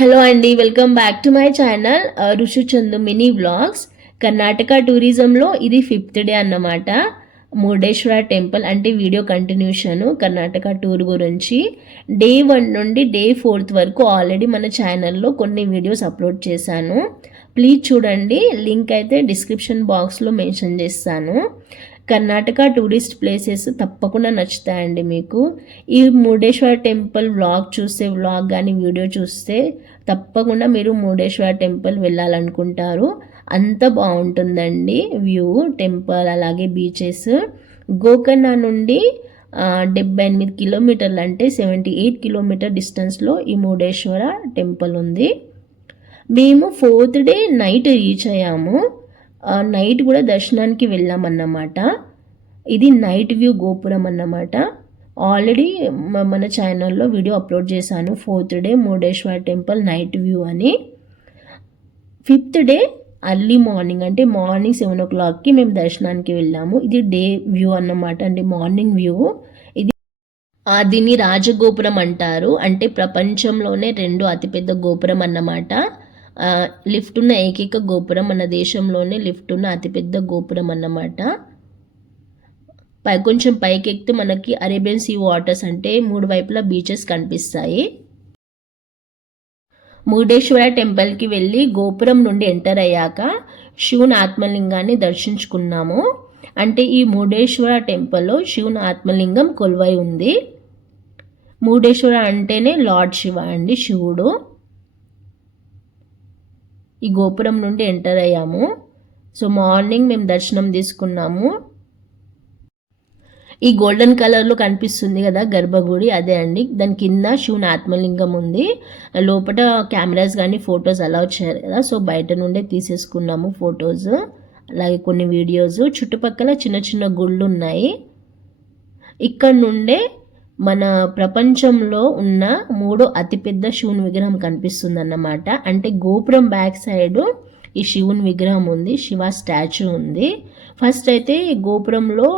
Hello అండి, welcome back to my channel ఋషి Chandu mini vlogs. Karnataka టూరిజంలో ఇది 5th డే అన్నమాట. మురుడేశ్వర టెంపుల్ అంటే వీడియో కంటిన్యూషన్ కర్ణాటక టూర్ గురించి. డే 1 నుండి డే 4 వరకు ఆల్రెడీ మన ఛానల్లో కొన్ని వీడియోస్ అప్లోడ్ చేశాను. ప్లీజ్ చూడండి, లింక్ అయితే డిస్క్రిప్షన్ బాక్స్లో మెన్షన్ చేస్తాను. కర్ణాటక టూరిస్ట్ ప్లేసెస్ తప్పకుండా నచ్చుతాయండి మీకు. ఈ మురుడేశ్వర టెంపుల్ వ్లాగ్ చూస్తే, వ్లాగ్ కానీ వీడియో చూస్తే తప్పకుండా మీరు మురుడేశ్వర టెంపుల్ వెళ్ళాలనుకుంటారు. అంత బాగుంటుందండి వ్యూ, టెంపుల్ అలాగే బీచెస్. గోకర్ణ నుండి 78 కిలోమీటర్లు అంటే 78 కిలోమీటర్ డిస్టెన్స్లో ఈ మురుడేశ్వర టెంపుల్ ఉంది. మేము 4th డే నైట్ రీచ్ అయ్యాము. నైట్ కూడా దర్శనానికి వెళ్ళామన్నమాట. ఇది నైట్ వ్యూ గోపురం అన్నమాట. ఆల్రెడీ మన ఛానల్లో వీడియో అప్లోడ్ చేశాను, 4th day Murudeshwar temple night view అని. 5th డే అర్లీ మార్నింగ్ అంటే మార్నింగ్ 7 o'clockకి మేము దర్శనానికి వెళ్ళాము. ఇది డే వ్యూ అన్నమాట, అంటే మార్నింగ్ వ్యూ. ఇది దీన్ని రాజగోపురం అంటారు, అంటే ప్రపంచంలోనే 2 అతిపెద్ద గోపురం అన్నమాట. లిఫ్ట్ ఉన్న ఏకైక గోపురం, మన దేశంలోనే లిఫ్ట్ ఉన్న అతిపెద్ద గోపురం అన్నమాట. కొంచెం పైకెక్కితే మనకి అరేబియన్ సీ వాటర్స్ అంటే 3 వైపులా బీచెస్ కనిపిస్తాయి. మురుడేశ్వర టెంపుల్కి వెళ్ళి గోపురం నుండి ఎంటర్ అయ్యాక శివుని ఆత్మలింగాన్ని దర్శించుకున్నాము. అంటే ఈ మురుడేశ్వర టెంపుల్లో శివుని ఆత్మలింగం కొలువై ఉంది. మురుడేశ్వర అంటేనే లార్డ్ శివ అండి, శివుడు. ఈ గోపురం నుండి ఎంటర్ అయ్యాము. సో మార్నింగ్ మేము దర్శనం తీసుకున్నాము. ఈ గోల్డెన్ కలర్లో కనిపిస్తుంది కదా గర్భగుడి, అదే అండి. దాని కింద శివుని ఆత్మలింగం ఉంది. లోపల కెమెరాస్ కానీ ఫొటోస్ అలౌ చేయరు కదా, సో బయట నుండే తీసేసుకున్నాము ఫొటోస్, అలాగే కొన్ని వీడియోస్. చుట్టుపక్కల చిన్న చిన్న గుళ్ళు ఉన్నాయి. ఇక్కడ నుండే మన ప్రపంచంలో ఉన్న 3వ అతిపెద్ద శివుని విగ్రహం కనిపిస్తుంది అన్నమాట. అంటే గోపురం బ్యాక్ సైడ్ ఈ శివుని విగ్రహం ఉంది, శివ స్టాచ్యూ ఉంది. ఫస్ట్ అయితే గోపురంలో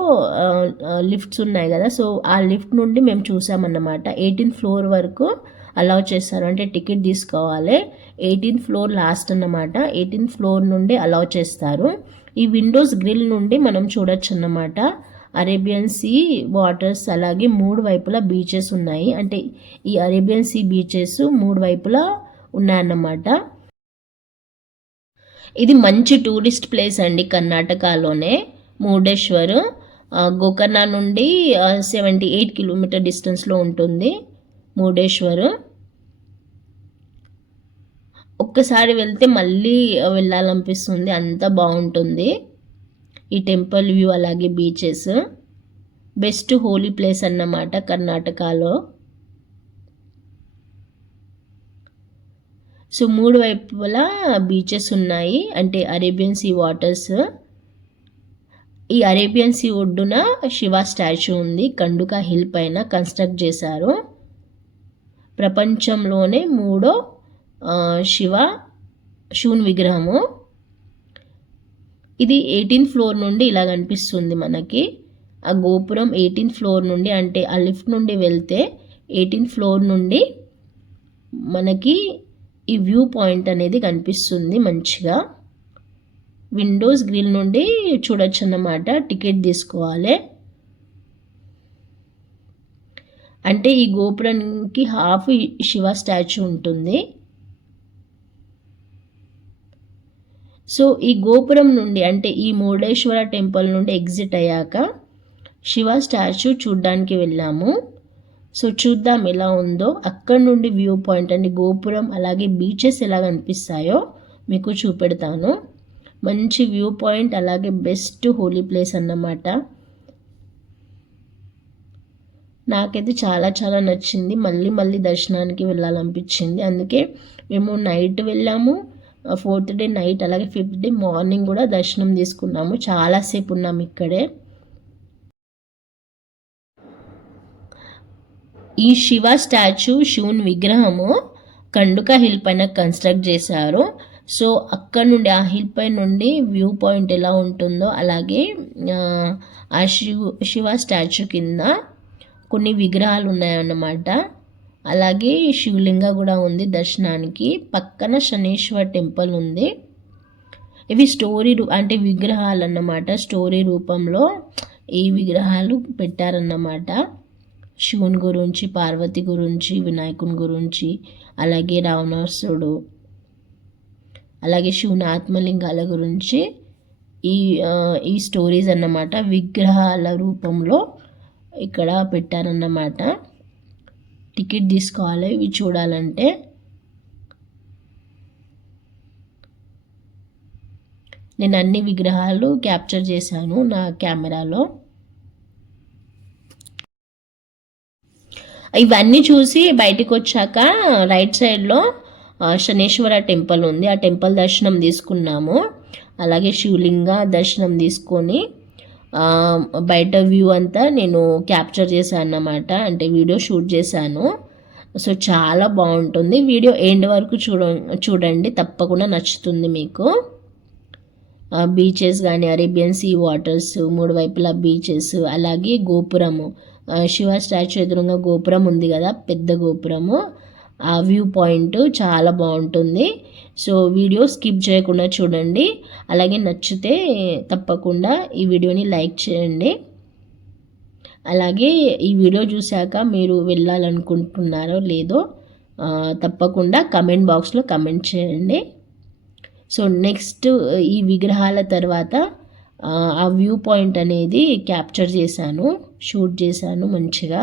లిఫ్ట్స్ ఉన్నాయి కదా, సో ఆ లిఫ్ట్ నుండి మేము చూసామన్నమాట. 18th floor వరకు అలౌ చేస్తారు, అంటే టికెట్ తీసుకోవాలి. 18th floor లాస్ట్ అన్నమాట. 18th floor నుండి అలౌ చేస్తారు. ఈ విండోస్ గ్రిల్ నుండి మనం చూడొచ్చు అన్నమాట అరేబియన్ సీ వాటర్స్. అలాగే 3 వైపులా బీచెస్ ఉన్నాయి, అంటే ఈ అరేబియన్ సీ బీచెస్ 3 వైపులా ఉన్నాయన్నమాట. ఇది మంచి టూరిస్ట్ ప్లేస్ అండి కర్ణాటకలోనే, మురుడేశ్వర్. గోకర్ణ నుండి 78 కిలోమీటర్ డిస్టెన్స్లో ఉంటుంది మురుడేశ్వర్. ఒక్కసారి వెళ్తే మళ్ళీ వెళ్ళాలనిపిస్తుంది, అంత బాగుంటుంది ఈ టెంపుల్ వ్యూ అలాగే బీచెస్. బెస్ట్ హోలీ ప్లేస్ అన్నమాట కర్ణాటకలో. సో 3 వైపులా బీచెస్ ఉన్నాయి, అంటే అరేబియన్ సీ వాటర్స్. ఈ అరేబియన్ సీ ఒడ్డున శివ స్టాచ్యూ ఉంది, కండుక హిల్ పైన కన్స్ట్రక్ట్ చేశారు. ప్రపంచంలోనే 3వ శివుని విగ్రహము. ఇది 18th floor నుండి ఇలా కనిపిస్తుంది మనకి. ఆ గోపురం 18th floor నుండి, అంటే ఆ లిఫ్ట్ నుండి వెళ్తే 18th floor నుండి మనకి ఈ వ్యూ పాయింట్ అనేది కనిపిస్తుంది మంచిగా. విండోస్ గ్రిల్ నుండి చూడొచ్చు అన్నమాట. టికెట్ తీసుకోవాలి. అంటే ఈ గోపురానికి హాఫ్ శివ స్టాచ్యూ ఉంటుంది. సో ఈ గోపురం నుండి, అంటే ఈ మురుడేశ్వర టెంపుల్ నుండి ఎగ్జిట్ అయ్యాక శివ స్టాచ్యూ చూడ్డానికి వెళ్ళాము. సో చూద్దాం ఎలా ఉందో. అక్కడ నుండి వ్యూ పాయింట్, అంటే గోపురం అలాగే బీచెస్ ఎలా కనిపిస్తాయో మీకు చూపెడతాను. మంచి వ్యూ పాయింట్, అలాగే బెస్ట్ హోలీ ప్లేస్ అన్నమాట. నాకైతే చాలా చాలా నచ్చింది. మళ్ళీ మళ్ళీ దర్శనానికి వెళ్ళాలనిపించింది. అందుకే మేము నైట్ వెళ్ళాము, 4th డే నైట్, అలాగే 5th డే మార్నింగ్ కూడా దర్శనం తీసుకున్నాము. చాలాసేపు ఉన్నాము ఇక్కడే. ఈ శివ స్టాచ్యూ, శివుని విగ్రహము కండుక హిల్ పైన కన్స్ట్రక్ట్ చేశారు. సో అక్కడ నుండి, ఆ హిల్ పై నుండి వ్యూ పాయింట్ ఎలా ఉంటుందో అలాగే ఆ శివ స్టాచ్యూ కింద కొన్ని విగ్రహాలు ఉన్నాయన్నమాట. అలాగే శివలింగ కూడా ఉంది దర్శనానికి. పక్కన శనేశ్వర్ టెంపుల్ ఉంది. ఇవి స్టోరీ అంటే విగ్రహాలు అన్నమాట. స్టోరీ రూపంలో ఈ విగ్రహాలు పెట్టారన్నమాట. శివుని గురించి, పార్వతి గురించి, వినాయకుని గురించి, అలాగే రావణాసురుడు, అలాగే శివుని ఆత్మలింగాల గురించి ఈ స్టోరీస్ అన్నమాట విగ్రహాల రూపంలో ఇక్కడ పెట్టారన్నమాట. టికెట్ తీసుకోవాలి ఇవి చూడాలంటే. నేను అన్ని విగ్రహాలు క్యాప్చర్ చేశాను నా కెమెరాలో. ఇవన్నీ చూసి బయటికి వచ్చాక రైట్ సైడ్లో శనేశ్వర టెంపుల్ ఉంది. ఆ టెంపుల్ దర్శనం తీసుకున్నాము. అలాగే శివలింగ దర్శనం తీసుకొని బయట వ్యూ అంతా నేను క్యాప్చర్ చేశాను అన్నమాట. అంటే వీడియో షూట్ చేశాను. సో చాలా బాగుంటుంది. వీడియో ఎండ్ వరకు చూడండి, తప్పకుండా నచ్చుతుంది మీకు. బీచెస్ కానీ, అరేబియన్ సీ వాటర్స్, 3 వైపులా బీచెస్, అలాగే గోపురము, శివ స్టాచ్యూ ఎదురుగా గోపురం ఉంది కదా, పెద్ద గోపురము. ఆ వ్యూ పాయింట్ చాలా బాగుంటుంది. సో వీడియో స్కిప్ చేయకుండా చూడండి. అలాగే నచ్చితే తప్పకుండా ఈ వీడియోని లైక్ చేయండి. అలాగే ఈ వీడియో చూశాక మీరు వెళ్ళాలనుకుంటున్నారో లేదో తప్పకుండా కమెంట్ బాక్స్లో కమెంట్ చేయండి. సో నెక్స్ట్ ఈ విగ్రహాల తర్వాత ఆ వ్యూ పాయింట్ అనేది క్యాప్చర్ చేశాను, షూట్ చేశాను మంచిగా.